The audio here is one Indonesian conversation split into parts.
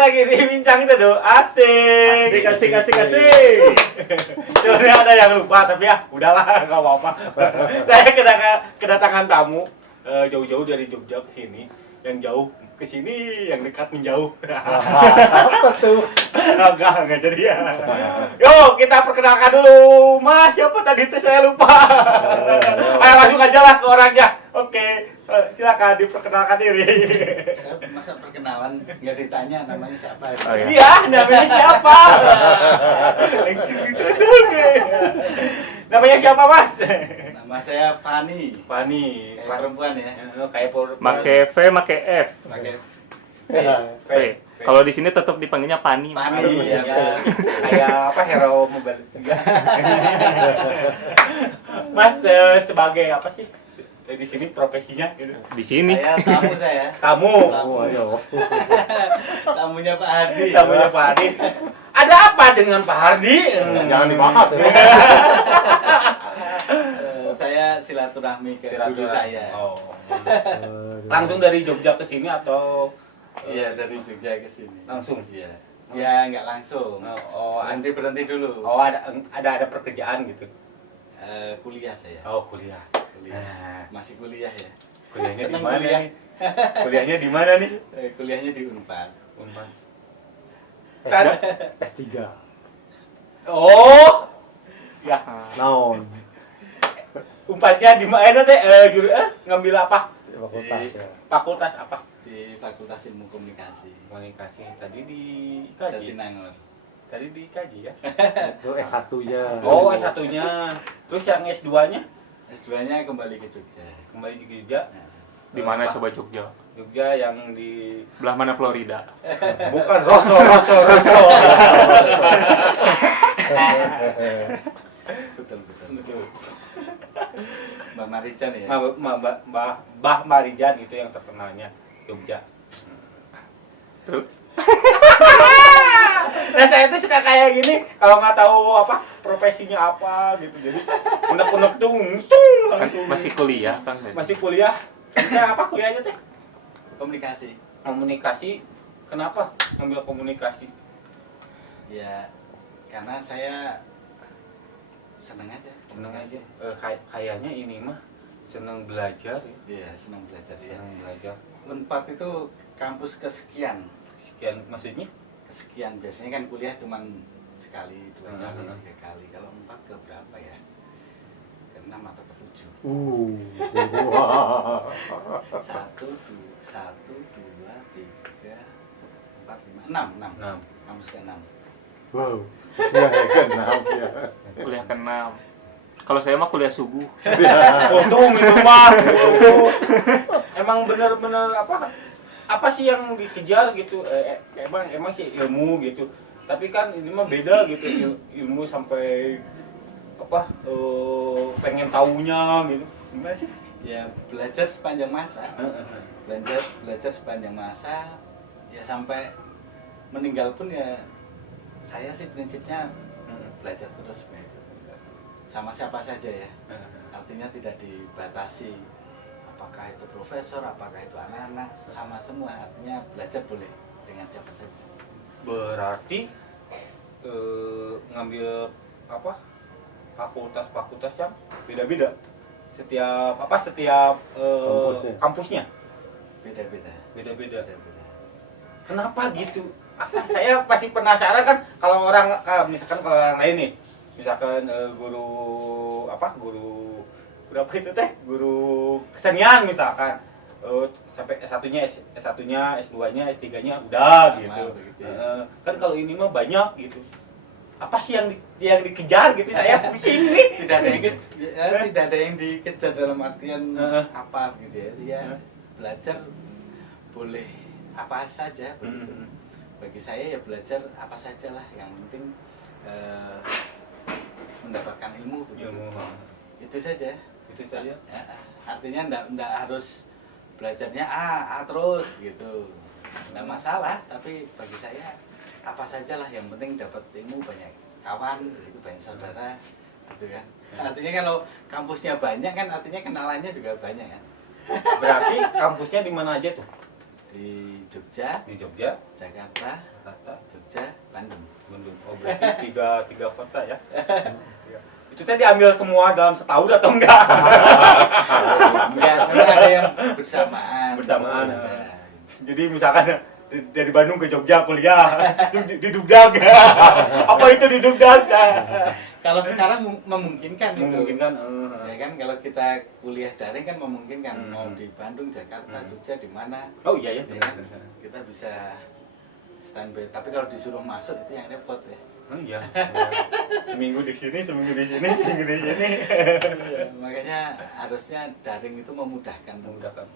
lagi dibincang itu tuh. Asik. Sebenarnya ada yang lupa tapi ya udahlah nggak apa-apa. Saya kedatangan tamu jauh-jauh dari Jogja ke sini. Yang jauh ke sini, yang dekat menjauh. Apa tuh? Enggak jadi ya. Yuk kita perkenalkan dulu. Mas, siapa tadi itu saya lupa. Ayo langsung aja lah ke orangnya. Oke, silakan diperkenalkan diri. Saya masa perkenalan nggak ditanya namanya siapa. Oh, iya. Iya, namanya siapa? Namanya siapa, Mas? Nama saya Fani. Fani. Kayak perempuan ya. Kayak Make V, make F. Pakai V. Kalau di sini tetap dipanggilnya Pani. Pani. Aduh, Ya, ya. Kayak apa hero mobile. Mas sebagai apa sih? Di sini profesinya gitu. Di sini. Saya. Kamu. Ayo. Tamunya Pak Hardi. Tamunya Pak Hardi. Ada apa dengan Pak Hardi? Jangan dibahas ya. Saya silaturahmi ke guru saya. Oh. Langsung dari Jogja ke sini atau Iya, dari Jogja ke sini. langsung? Iya. Ya nggak langsung. Oh, Berhenti dulu. oh ada pekerjaan gitu. Kuliah saya. Oh, kuliah. Kuliah. Masih kuliah ya. Kuliahnya di Seneng mana kuliah. nih? Kuliahnya di mana nih? Kuliahnya di Unpad. Unpad. S3. Oh. Ya, Naon? Unpadnya di mana teh? Ngambil apa? Fakultas ya. Fakultas apa? Di Fakultas Ilmu Komunikasi. Komunikasi. Tadi dikaji. Jatinangor. Tadi dikaji ya. Itu S1-nya. Oh, S1-nya. Terus yang S2-nya S2-nya kembali ke Jogja. kembali ke Jogja. Nah, Di mana Apa? coba Jogja? Jogja yang di Belah mana Florida? bukan Rosso. betul. Mbak Marican ya. Mbah Marijan itu yang terkenalnya Jogja. Terus? Nah saya tuh suka kayak gini kalau nggak tahu apa profesinya apa gitu, jadi unek-unek tuh Kan langsung masih kuliah kan? masih kuliah. Kita apa kuliahnya teh? Komunikasi. Komunikasi. Kenapa ngambil komunikasi? Ya karena saya senang aja. Seneng aja. Kayaknya ini mah seneng belajar ya. Iya, senang belajar ya. Seneng belajar. Unpad itu kampus kesekian. Sekian maksudnya? Kesekian biasanya kan kuliah cuman sekali, 2 kali, Hmm. 3 kali. Kalau 4 ke berapa ya? Ke 6 atau ke 7. 1, 2, 3, 4, 5, 6. Nah, Kampus ke-6. Wow. Ya, kenapa ya? Kuliah ke-6. Kalau saya mah kuliah subuh. untung itu mah. Emang bener-bener apa sih yang dikejar gitu? Emang sih ilmu gitu. Tapi kan ini mah beda gitu, ilmu sampai pengen taunya gitu. Gimana sih? Ya belajar sepanjang masa. Belajar sepanjang masa. Ya sampai meninggal pun ya saya sih prinsipnya belajar terus begitu. Sama siapa saja ya. Artinya tidak dibatasi apakah itu profesor, apakah itu anak-anak, sama semua. Artinya belajar boleh dengan siapa saja. Berarti ngambil fakultas yang beda-beda. Setiap kampusnya Beda-beda. beda-beda. Kenapa gitu? Saya pasti penasaran kan kalau misalkan kalau orang lain nih, misalkan guru berapa itu teh? Guru kesenian misalkan. Sampai S1-nya, S2-nya, S3-nya udah gitu. Begitu ya. Kan kalau ini mah banyak gitu. Apa sih yang dikejar gitu? Saya pusing nih. Tidak ada yang dikejar dalam artian apa gitu ya. Ya belajar boleh apa saja begitu. Bagi saya ya belajar apa saja lah, yang penting mendapatkan ilmu begitu. Itu saja. Itu saja. Ya, artinya enggak harus belajarnya A terus gitu. Enggak masalah, tapi bagi saya apa saja lah, yang penting dapat ilmu, banyak kawan gitu, banyak saudara gitu kan. Artinya kalau kampusnya banyak kan artinya kenalannya juga banyak kan. Berarti kampusnya di mana aja tuh? di Jogja, Di Jogja, Jakarta, Jakarta, Jogja, Bandung. Bandung. Oh berarti tiga kota ya. Itu tadi ambil semua dalam setahun atau enggak? Ya, memang ada yang bersamaan. Bersamaan. Ada. Jadi misalkan dari Bandung ke Jogja kuliah, itu di Dugdag. Apa itu di Dugdag? Kalau sekarang memungkinkan itu. Memungkinkan. Ya kan kalau kita kuliah daring kan memungkinkan Hmm. mau di Bandung, Jakarta, Jogja di mana. Oh iya ya. Ya kan? Kita bisa standby. Tapi kalau disuruh masuk itu yang repot ya. Oh iya. Seminggu di sini, seminggu di sini, seminggu di sini. Makanya harusnya daring itu memudahkan. Memudahkan.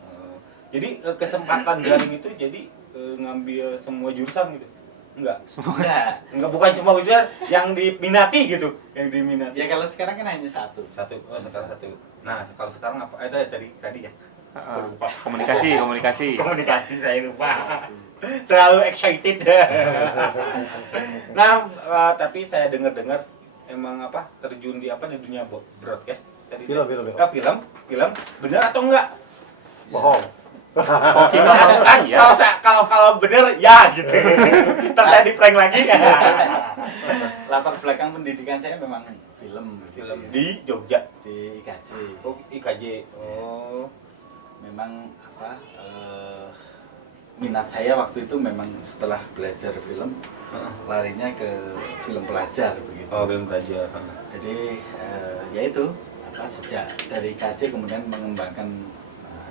Jadi kesempatan daring itu jadi ngambil semua jurusan gitu. Enggak. Enggak, bukan cuma jurusan yang diminati gitu, yang diminati. Ya kalau sekarang kan hanya satu. Satu. Oh, sekarang satu. Nah, kalau sekarang apa? Tadi ya. Komunikasi. Komunikasi saya lupa. Terlalu excited. Nah, tapi saya dengar-dengar emang apa terjun di dunia broadcast tadi. Film. Film. Benar atau enggak? Bohong. Hoki mah ya. Kalau benar ya gitu. Ntar saya di prank lagi. Latar belakang pendidikan saya memang film. Film di Jogja. Di IKJ. Oh, IKJ. Oh. Memang minat saya waktu itu memang setelah belajar film larinya ke film pelajar begitu. Oh, film pelajar. Jadi ya itu sejak dari IKJ kemudian mengembangkan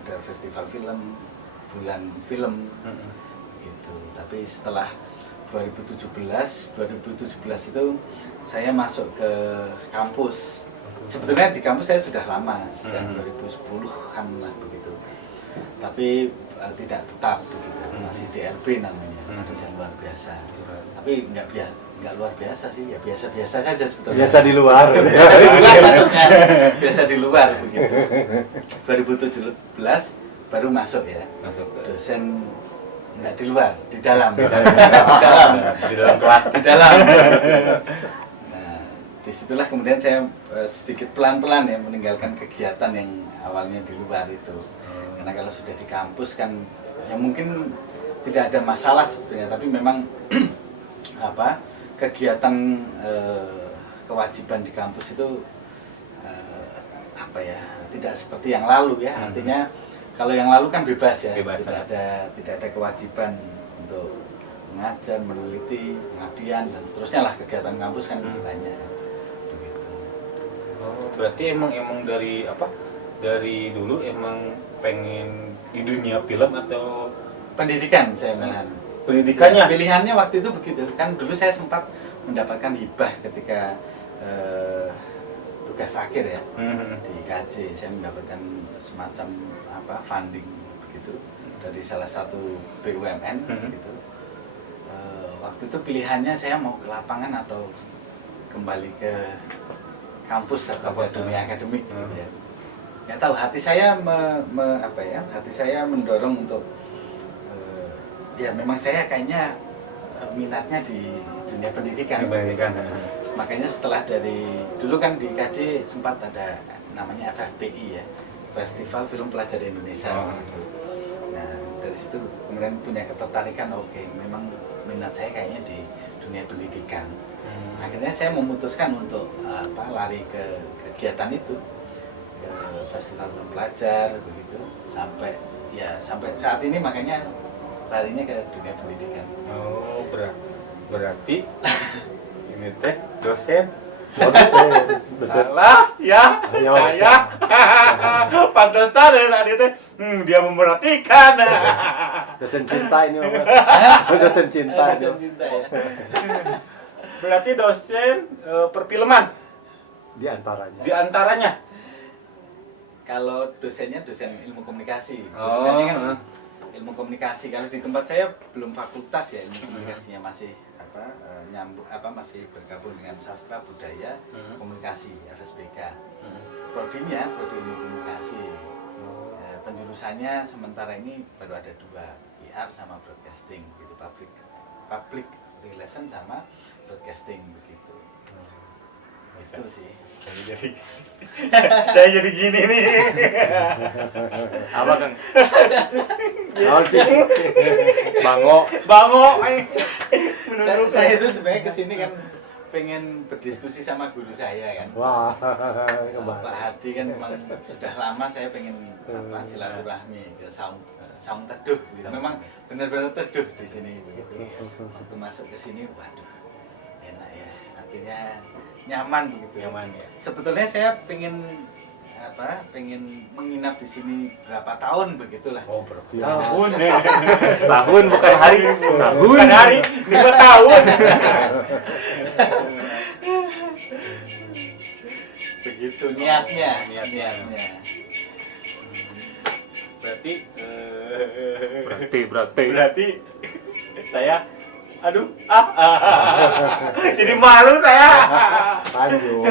ada festival film, bulan film gitu. Tapi setelah 2017 itu saya masuk ke kampus. Sebetulnya di kampus saya sudah lama, sejak 2010-an lah begitu. Tapi tidak tetap begitu, masih DLB namanya, dosen luar biasa. Tapi nggak luar biasa sih, ya biasa-biasa saja sebetulnya. Biasa di luar. Biasa di luar maksudnya, biasa di luar begitu. 2017 baru masuk ya, Masuk ke dosen nggak di luar, di dalam. di dalam kelas. Di dalam. Nah, disitulah kemudian saya sedikit pelan-pelan ya meninggalkan kegiatan yang awalnya di luar itu. Karena kalau sudah di kampus kan ya mungkin tidak ada masalah sebetulnya, tapi memang kegiatan kewajiban di kampus itu tidak seperti yang lalu ya. Artinya kalau yang lalu kan bebas ya, Bebas, tidak ada kewajiban untuk mengajar, meneliti, pengabdian dan seterusnya lah. Kegiatan kampus kan banyak begitu. Oh, berarti emang dari dulu emang pengen di dunia film atau Pendidikan saya malahan. pendidikannya? Pilihannya waktu itu begitu. Kan dulu saya sempat mendapatkan hibah ketika tugas akhir ya di IKJ. Saya mendapatkan semacam funding begitu dari salah satu BUMN gitu. Waktu itu pilihannya saya mau ke lapangan atau kembali ke kampus atau ke dunia akademik gitu ya. Nggak tahu, hati saya hati saya mendorong untuk ya memang saya kayaknya minatnya di dunia pendidikan. Makanya setelah dari dulu kan di IKJ sempat ada namanya FFPI ya, Festival Film Pelajar Indonesia gitu. Nah dari situ kemudian punya ketertarikan, oke, memang minat saya kayaknya di dunia pendidikan. Akhirnya saya memutuskan untuk lari ke kegiatan itu, ke Festival Film Pelajar begitu, sampai saat ini makanya larinya ke dunia pendidikan. Oh, berarti ini teh dosen. Salah ya, saya. Pantesan ya tadi teh, dia memperhatikan. Dosen cinta ini, dosen cinta. Dosen cinta ya. Berarti dosen perfilman Di antaranya. di antaranya. Kalau dosennya dosen ilmu komunikasi, Oh, dosennya kan ilmu komunikasi. Kalau di tempat saya belum fakultas ya, ilmu komunikasinya masih masih bergabung dengan sastra budaya komunikasi FSBK. Prodinya prodi ilmu komunikasi. Penjurusannya sementara ini baru ada 2, PR sama broadcasting gitu, public relation sama broadcasting begitu. Itu sih. Jadi saya jadi gini nih. Apa Kang? Naon sih? Bango. Bango. Saya itu sebenarnya kesini kan pengen berdiskusi sama guru saya kan. Wah, Pak kembali. Hadi kan memang sudah lama saya pengen silaturahmi ke saung teduh. Gitu. Memang benar-benar teduh di sini begitu. Waktu masuk ke sini, waduh, enak ya. Artinya nyaman begitu. Nyaman ya. Sebetulnya saya pengen pengen menginap di sini berapa tahun begitulah. Oh, berapa Ya. tahun? Tahun bukan hari. Tahun. Bukan hari, 5 tahun. Begitu niatnya. Berarti Berarti. saya jadi malu saya. Lanjut.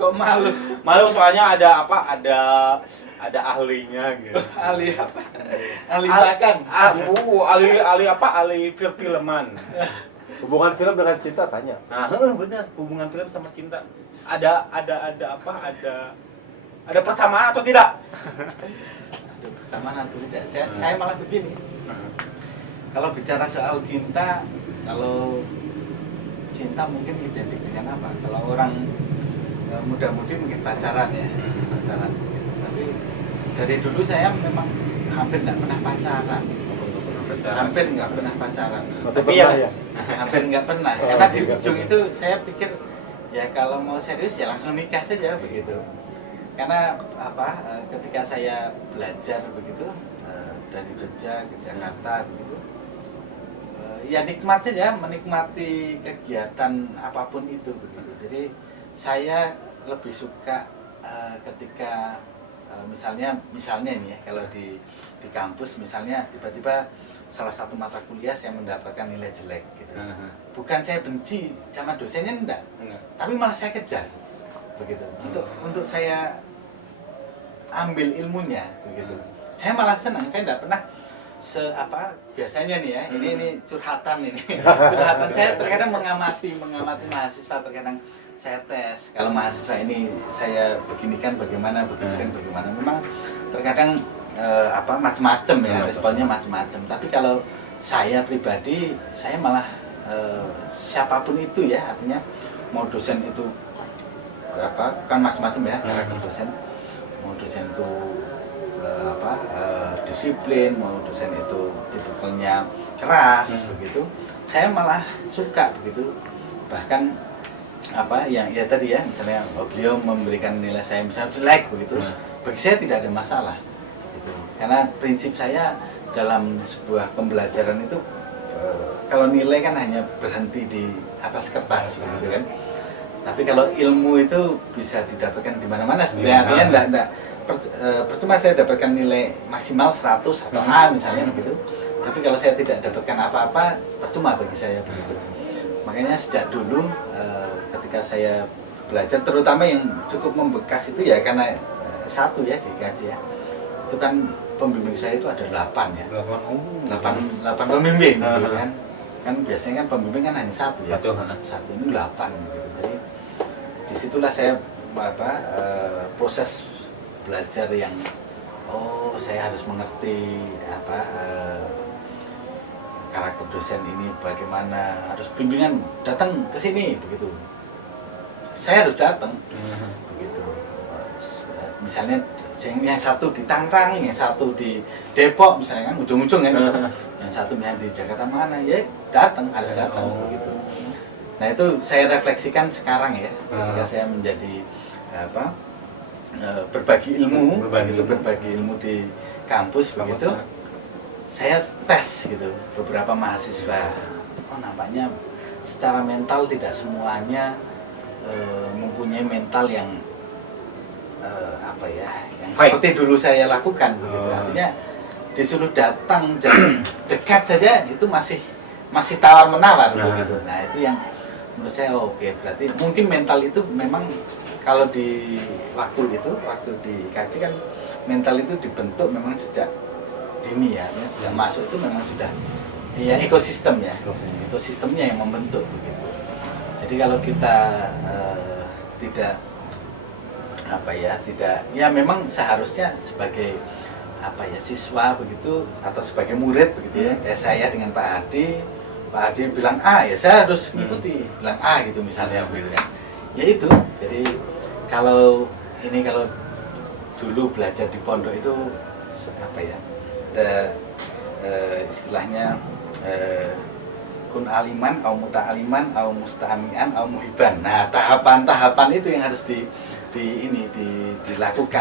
Kok malu? Malu soalnya ada ada ahlinya gitu. Ahli apa? Ahli makan. Ahli perfilman. Hubungan film dengan cinta tanya. Nah, benar, hubungan film sama cinta. Ada persamaan atau tidak? Aduh, sama nanti tidak. Saya malah begini. Kalau bicara soal cinta, kalau cinta mungkin identik dengan apa? Kalau orang muda-mudi mungkin pacaran ya, pacaran. Tapi dari dulu saya memang hampir nggak pernah pacaran. Hampir nggak pernah pacaran. Tapi Tapi pernah ya- ya. Hampir nggak pernah. Oh, Karena di nggak ujung pernah. itu saya pikir ya kalau mau serius ya langsung nikah saja begitu. Karena ketika saya belajar begitu dari Jogja ke Jakarta begitu, ya nikmat saja, menikmati kegiatan apapun itu begitu. Jadi saya lebih suka ketika misalnya ini ya, kalau di kampus misalnya tiba-tiba salah satu mata kuliah saya mendapatkan nilai jelek gitu. Bukan saya benci sama dosennya enggak, tapi malah saya kejar begitu. Untuk saya ambil ilmunya begitu. Saya malah senang, saya enggak pernah biasanya nih ya, ini curhatan ini. Curhatan saya terkadang mengamati mahasiswa, terkadang saya tes. Kalau mahasiswa ini saya beginikan bagaimana, beginikan bagaimana. Memang terkadang macam-macam ya, responnya macam-macam. Tapi kalau saya pribadi, saya malah siapapun itu ya, artinya mau dosen itu kan macam-macam ya, karakter dosen. Mau dosen itu disiplin, mau dosen itu tipikalnya keras begitu, saya malah suka begitu. Bahkan yang ya tadi ya, misalnya beliau memberikan nilai saya misalnya jelek begitu, bagi saya tidak ada masalah gitu. Karena prinsip saya dalam sebuah pembelajaran itu kalau nilai kan hanya berhenti di atas kertas begitu kan. Tapi kalau ilmu itu bisa didapatkan di mana-mana sebenarnya. Artinya enggak percuma saya dapatkan nilai maksimal 100 atau A misalnya begitu. Tapi kalau saya tidak dapatkan apa-apa, percuma bagi saya begitu. Makanya sejak dulu ketika saya belajar, terutama yang cukup membekas itu ya karena satu ya di kaji ya. Itu kan pembimbing saya itu ada 8 ya. 8 pembimbing gitu kan. Kan biasanya kan pembimbing kan hanya satu ya. Satu ini 8 gitu. Jadi disitulah saya proses belajar yang saya harus mengerti karakter dosen ini bagaimana, harus bimbingan datang ke sini begitu. Saya harus datang begitu. Misalnya yang satu di Tangerang, yang satu di Depok misalnya kan ujung-ujung kan. Yang satu misalnya di Jakarta mana ya harus datang begitu. Nah itu saya refleksikan sekarang ya, ketika saya menjadi berbagi ilmu di kampus begitu. Saya tes gitu beberapa mahasiswa. Nampaknya secara mental tidak semuanya mempunyai mental yang yang seperti dulu saya lakukan begitu. Artinya disuruh datang jam dekat saja itu masih tawar menawar begitu. Nah itu yang menurut saya oke, berarti mungkin mental itu memang kalau di waktu dikaji kan mental itu dibentuk memang sejak dini ya, sejak masuk itu memang sudah ya ekosistemnya yang membentuk begitu. Jadi kalau kita tidak memang seharusnya sebagai siswa begitu atau sebagai murid begitu ya, kayak saya dengan Pak Adi bilang A ya saya harus mengikuti, bilang A gitu misalnya begitu kan. Ya itu, jadi kalau dulu belajar di pondok itu ada istilahnya kun aliman, au muta'aliman, au musta'amian, au muhiban. Nah, tahapan-tahapan itu yang harus dilakukan.